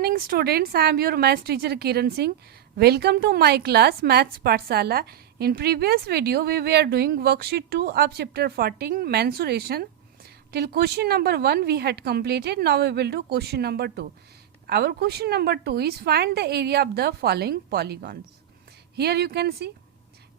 morning students, I am your maths teacher Kiran Singh. Welcome to my class Maths Pathshala. In previous video we were doing worksheet 2 of chapter 14 mensuration. Till question number 1 we had completed. Now we will do question number 2. Our question number 2 is find the area of the following polygons. Here you can see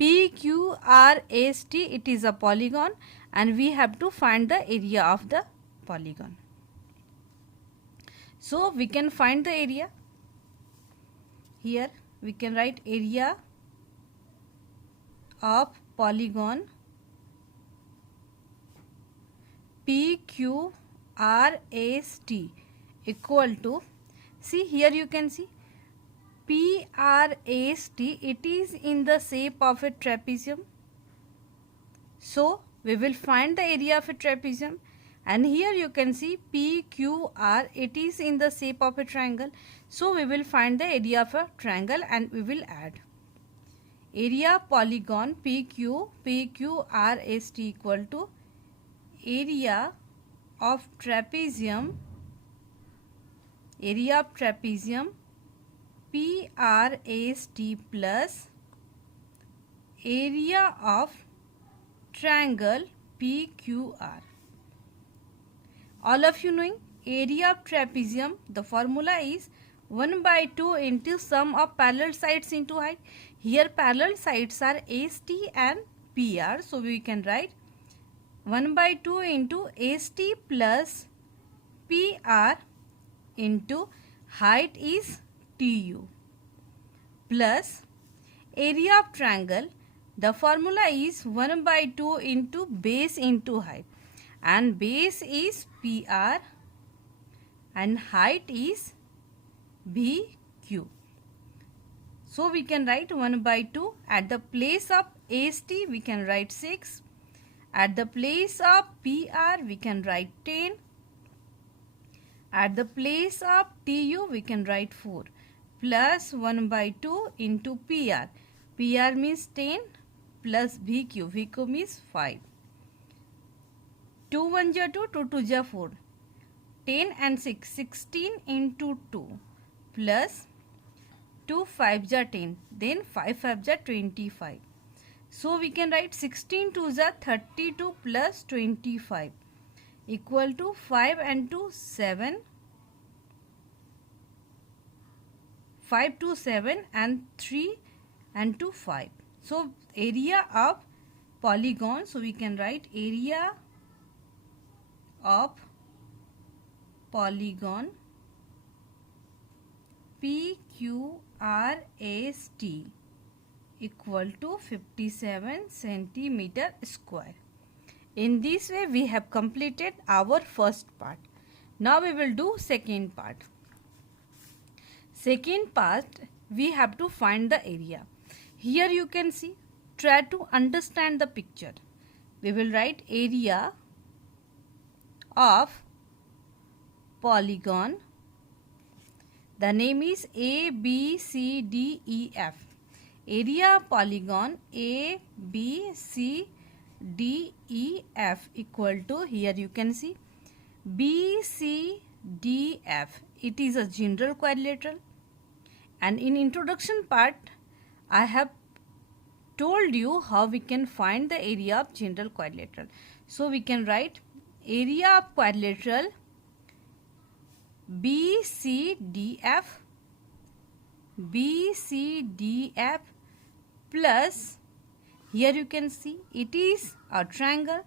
PQRST, it is a polygon and we have to find the area of the polygon. So we can find the area. Here we can write area of polygon PQRST equal to, see here you can see PRST, it is in the shape of a trapezium. So we will find the area of a trapezium. And here you can see PQR, it is in the shape of a triangle. So we will find the area of a triangle and we will add. Area polygon PQRST equal to area of trapezium PRST plus area of triangle PQR. All of you knowing area of trapezium, the formula is 1/2 into sum of parallel sides into height. Here parallel sides are ST and PR. So we can write 1/2 into ST plus PR into height is TU plus area of triangle. The formula is 1/2 into base into height. And base is PR and height is BQ. So we can write 1/2. At the place of ST we can write 6. At the place of PR we can write 10. At the place of TU we can write 4 plus 1/2 into PR. PR means 10 plus VQ. VQ means 5. 2 1 ja 2, 2 2 ja 4, 10 and 6, 16 into 2 plus 2 5 ja 10, then 5 5 ja 25. So we can write 16 2 ja 32 plus 25 equal to 5 and 2 7, 5 2 7 and 3 and 2 5. So area of polygon, so we can write area of polygon PQRST equal to 57 centimeter square. In this way we have completed our first part. Now we will do second part. Second part we have to find the area. Here you can see, try to understand the picture. We will write area of polygon. The name is ABCDEF. Area of polygon ABCDEF equal to, here you can see BCDF. It is a general quadrilateral. And in introduction part I have told you how we can find the area of general quadrilateral. So we can write area of quadrilateral BCDF plus, here you can see it is a triangle,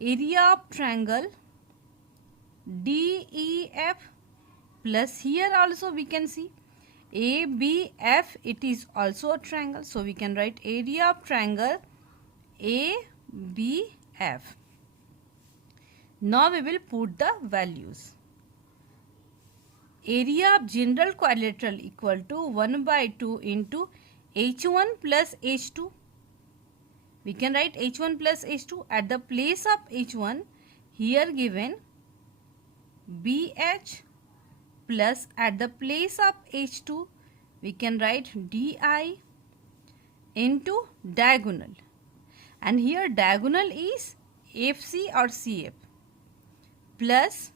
area of triangle DEF plus, here also we can see ABF, it is also a triangle. So we can write area of triangle ABF. Now we will put the values. Area of general quadrilateral equal to 1/2 into H1 plus H2. We can write H1 plus H2. At the place of H1, here given BH plus at the place of H2 we can write DI into diagonal. And here diagonal is FC or CF plus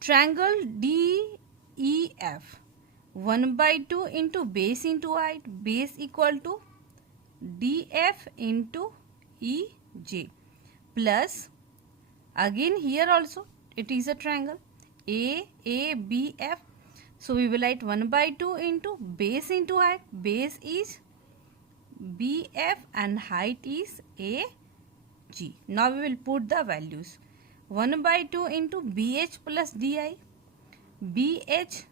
triangle DEF 1/2 into base into height. Base equal to DF into EJ plus, again here also it is a triangle AABF. So we will write 1/2 into base into height. Base is BF and height is AG. Now we will put the values. 1/2 into BH plus DI. BH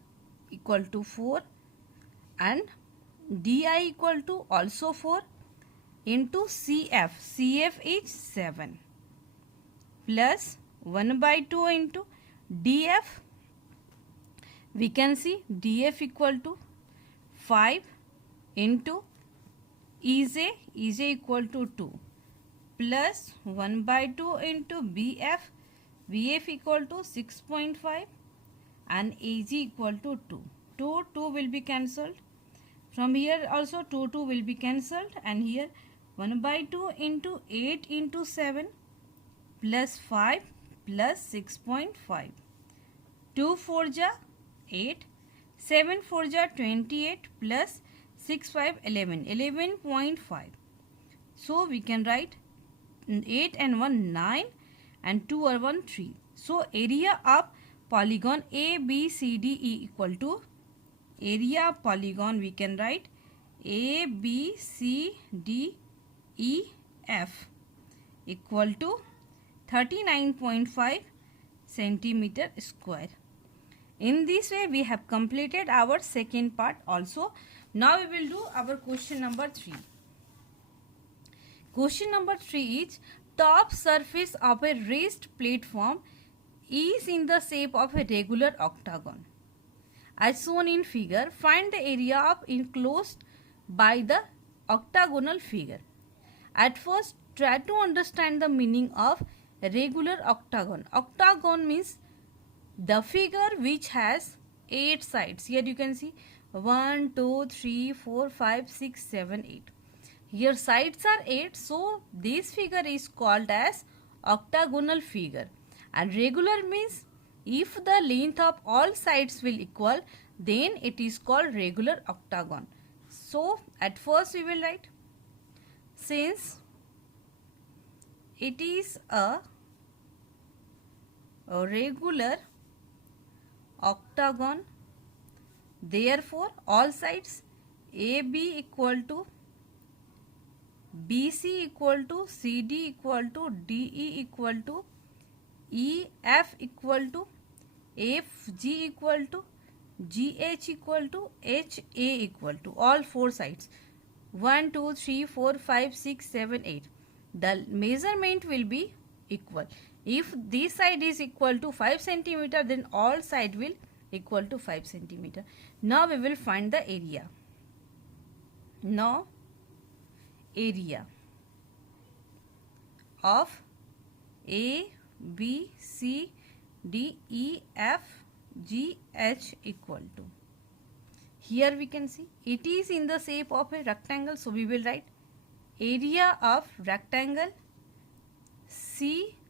equal to 4 and DI equal to also 4 into CF. CF is 7 plus 1/2 into DF. We can see DF equal to 5 into EJ. EJ equal to 2 plus 1/2 into BF. BF equal to 6.5 and AG equal to 2. 2 will be cancelled. From here also 2 will be cancelled, and here 1/2 into 8 into 7 plus 5 plus 6.5. 2 4 ja 8, 7 4 ja 28 plus 6 5 11, 11.5. So we can write 8 and 1 9 and 2 or 1 3. So area of polygon ABCDE equal to, area of polygon we can write ABCDEF equal to 39.5 centimeter square. In this way we have completed our second part also. Now we will do our question number 3. Question number 3 is, top surface of a raised platform is in the shape of a regular octagon. As shown in figure, find the area of enclosed by the octagonal figure. At first, try to understand the meaning of regular octagon. Octagon means the figure which has 8 sides. Here you can see 1, 2, 3, 4, 5, 6, 7, 8. Here sides are 8, so this figure is called as octagonal figure. And regular means if the length of all sides will equal, then it is called regular octagon. So at first we will write, since it is a regular octagon, therefore all sides AB equal to BC equal to CD equal to DE equal to EF equal to FG equal to GH equal to HA equal to, all 4 sides 1, 2, 3, 4, 5, 6, 7, 8. The measurement will be equal. If this side is equal to 5 centimeter, then all side will equal to 5 centimeter. Now we will find the area. Now area of A, B, C, D, E, F, G, H equal to, here we can see it is in the shape of a rectangle, so we will write area of rectangle CDGH,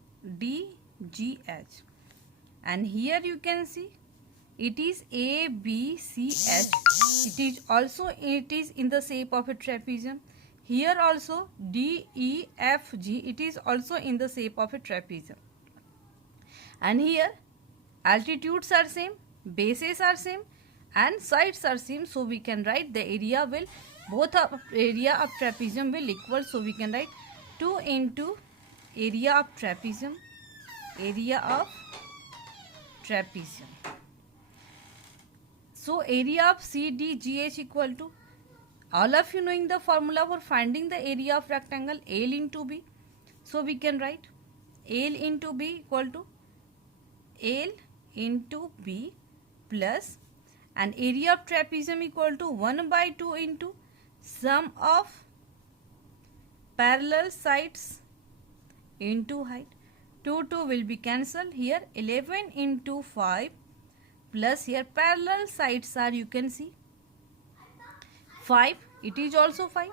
and here you can see it is ABCH. It is in the shape of a trapezium. Here also DEFG, it is also in the shape of a trapezium. And here altitudes are same, bases are same, and sides are same. So we can write the area will, both of area of trapezium will equal. So we can write 2 into area of trapezium, area of trapezium. So area of CDGH equal to, all of you knowing the formula for finding the area of rectangle, L into B. So we can write L into B equal to L into B plus, and area of trapezium equal to 1/2 into sum of parallel sides into height. 2 will be cancelled. Here 11 into 5 plus, here parallel sides are, you can see 5, it is also 5.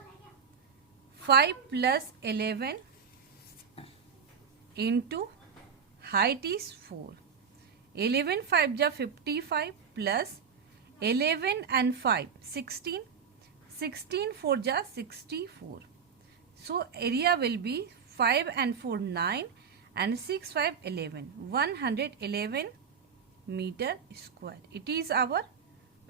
5 plus 11 into height is 4. 11 5 ja 55 plus 11 and 5, 16. 16 4 ja 64. So area will be 5 and 4 9 and 6 5 11. 111 meter square. It is our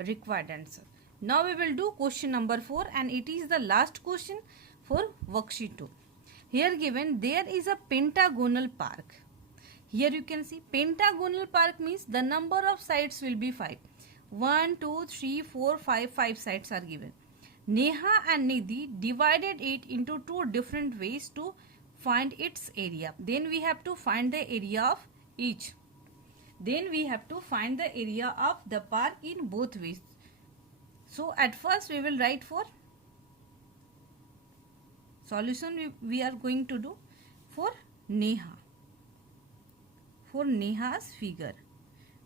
required answer. Now we will do question number 4 and it is the last question for worksheet 2. Here given there is a pentagonal park. Here you can see pentagonal park means the number of sides will be 5. 1, 2, 3, 4, 5, 5 sides are given. Neha and Nidhi divided it into two different ways to find its area. Then we have to find the area of each. Then we have to find the area of the park in both ways. So at first we will write for solution we are going to do for Neha. For Neha's figure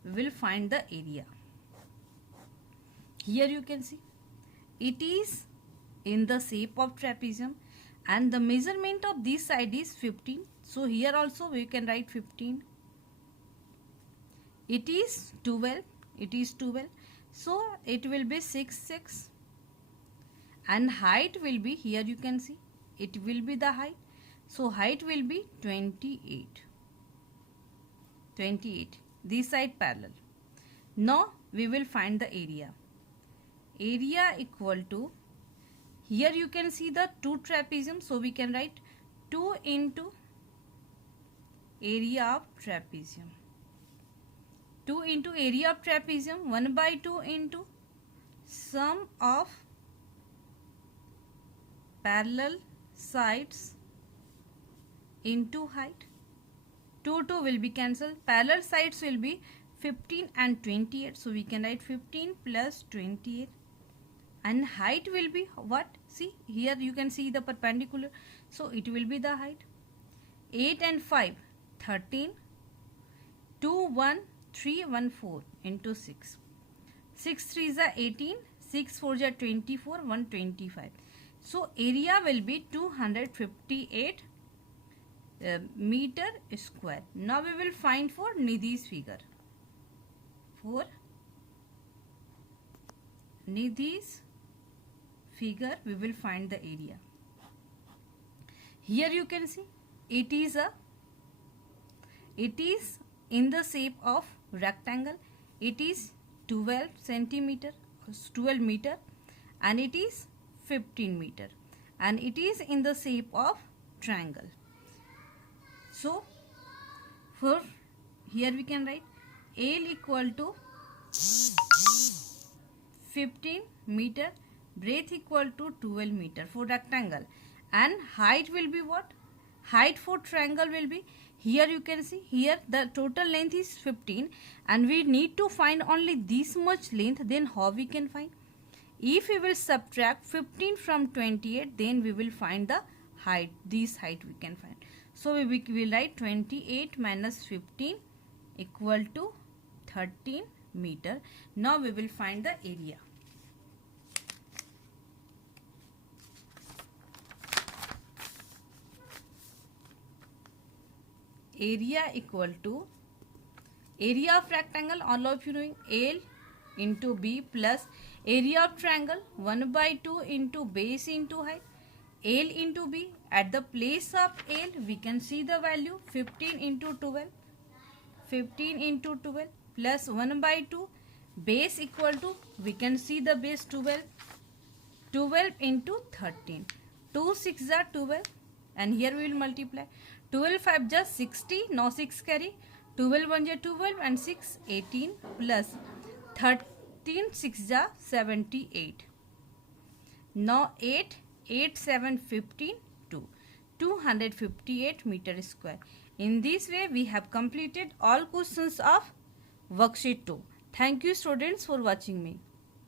we will find the area. Here you can see it is in the shape of trapezium and the measurement of this side is 15. So here also we can write 15. It is 12. It is 12. So it will be 6 6 and height will be, here you can see it will be the height. So height will be 28. 28. This side parallel. Now we will find the area. Area equal to, here you can see the two trapezium, so we can write 2 into area of trapezium. 2 into area of trapezium, 1 by 2 into sum of parallel sides into height. 2 will be cancelled. Parallel sides will be 15 and 28. So we can write 15 plus 28. And height will be what? See, here you can see the perpendicular. So it will be the height. 8 and 5, 13. 2, 1, 3, 1, 4 into 6. 6 3 is 18. 6 4 is 24. 125. So area will be 258 meter square. Now we will find for Nidhi's figure. For Nidhi's figure we will find the area. Here you can see it is in the shape of rectangle. It is 12 centimeter, 12 meter and it is 15 meter and it is in the shape of triangle. So for here we can write L equal to 15 meter, breadth equal to 12 meter for rectangle and height will be what? Height for triangle will be, here you can see here the total length is 15 and we need to find only this much length. Then how we can find? If we will subtract 15 from 28 then we will find the height. This height we can find. So we will write 28 minus 15 equal to 13 meter. Now we will find the area. Area equal to area of rectangle, all of you knowing, L into B plus area of triangle 1 by 2 into base into height. L into B, at the place of L we can see the value 15 into 12. 15 into 12 plus 1 by 2 base equal to, we can see the base 12. 12 into 13. 2 6 are 12 and here we will multiply. 12 5 just 60. Now 6 carry. 12 1 is 12 and 6 18 plus 13 6 is 78. Now 8 8 7 15 2. 258 meter square. In this way we have completed all questions of worksheet 2. Thank you students for watching me.